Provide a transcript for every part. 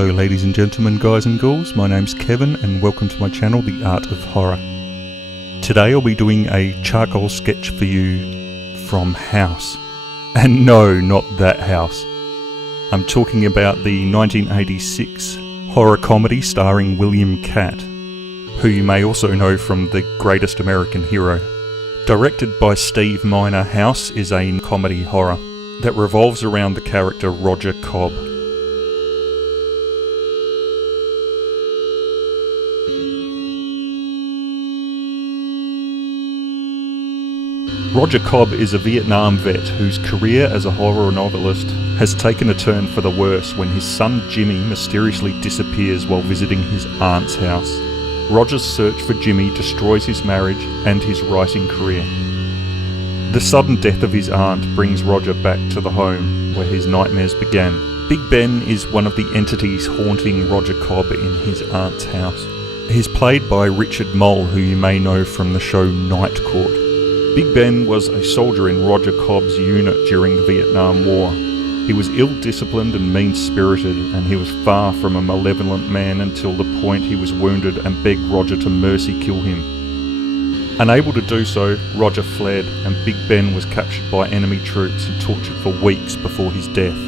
Hello ladies and gentlemen, guys and girls, my name's Kevin and welcome to my channel, The Art of Horror. Today I'll be doing a charcoal sketch for you from House. And no, not that house. I'm talking about the 1986 horror comedy starring William Katt, who you may also know from The Greatest American Hero. Directed by Steve Miner, House is a comedy horror that revolves around the character Roger Cobb. Roger Cobb is a Vietnam vet whose career as a horror novelist has taken a turn for the worse when his son Jimmy mysteriously disappears while visiting his aunt's house. Roger's search for Jimmy destroys his marriage and his writing career. The sudden death of his aunt brings Roger back to the home where his nightmares began. Big Ben is one of the entities haunting Roger Cobb in his aunt's house. He's played by Richard Mole, who you may know from the show Night Court. Big Ben was a soldier in Roger Cobb's unit during the Vietnam War. He was ill-disciplined and mean-spirited, and he was far from a malevolent man until the point he was wounded and begged Roger to mercy kill him. Unable to do so, Roger fled, and Big Ben was captured by enemy troops and tortured for weeks before his death.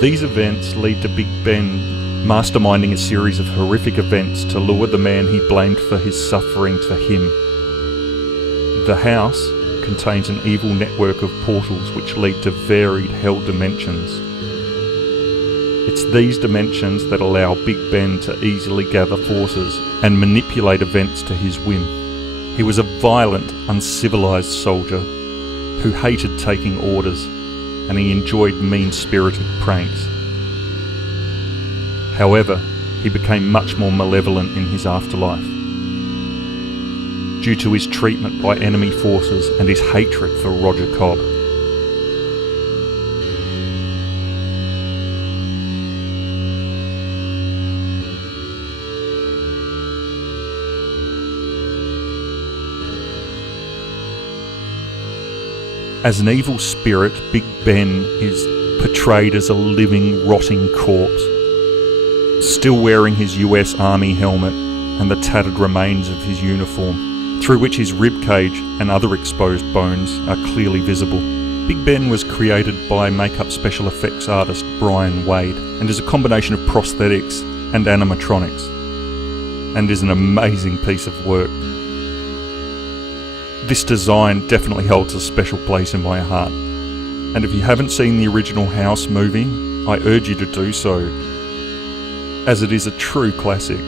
These events lead to Big Ben masterminding a series of horrific events to lure the man he blamed for his suffering to him. The house contains an evil network of portals which lead to varied hell dimensions. It's these dimensions that allow Big Ben to easily gather forces and manipulate events to his whim. He was a violent, uncivilized soldier who hated taking orders, and he enjoyed mean-spirited pranks. However, he became much more malevolent in his afterlife due to his treatment by enemy forces and his hatred for Roger Cobb. As an evil spirit, Big Ben is portrayed as a living, rotting corpse, still wearing his US Army helmet and the tattered remains of his uniform, through which his ribcage and other exposed bones are clearly visible. Big Ben was created by makeup special effects artist Brian Wade and is a combination of prosthetics and animatronics, and is an amazing piece of work. This design definitely holds a special place in my heart, and if you haven't seen the original House movie, I urge you to do so, as it is a true classic.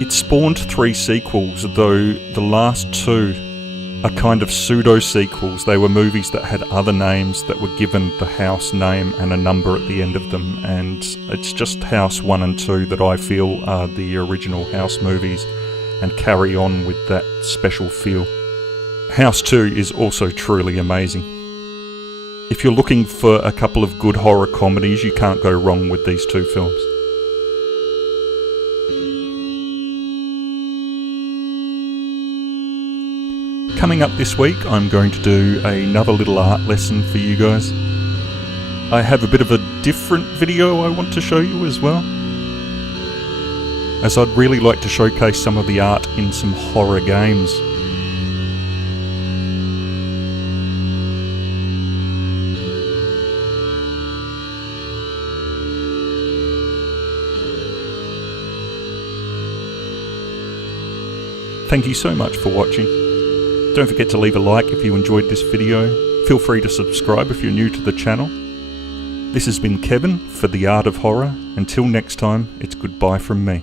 It spawned 3 sequels, though the last 2 are kind of pseudo-sequels. They were movies that had other names that were given the House name and a number at the end of them, and it's just House 1 and 2 that I feel are the original House movies and carry on with that special feel. House 2 is also truly amazing. If you're looking for a couple of good horror comedies, you can't go wrong with these 2 films. Coming up this week, I'm going to do another little art lesson for you guys. I have a bit of a different video I want to show you as well, as I'd really like to showcase some of the art in some horror games. Thank you so much for watching. Don't forget to leave a like if you enjoyed this video. Feel free to subscribe if you're new to the channel. This has been Kevin for The Art of Horror. Until next time, it's goodbye from me.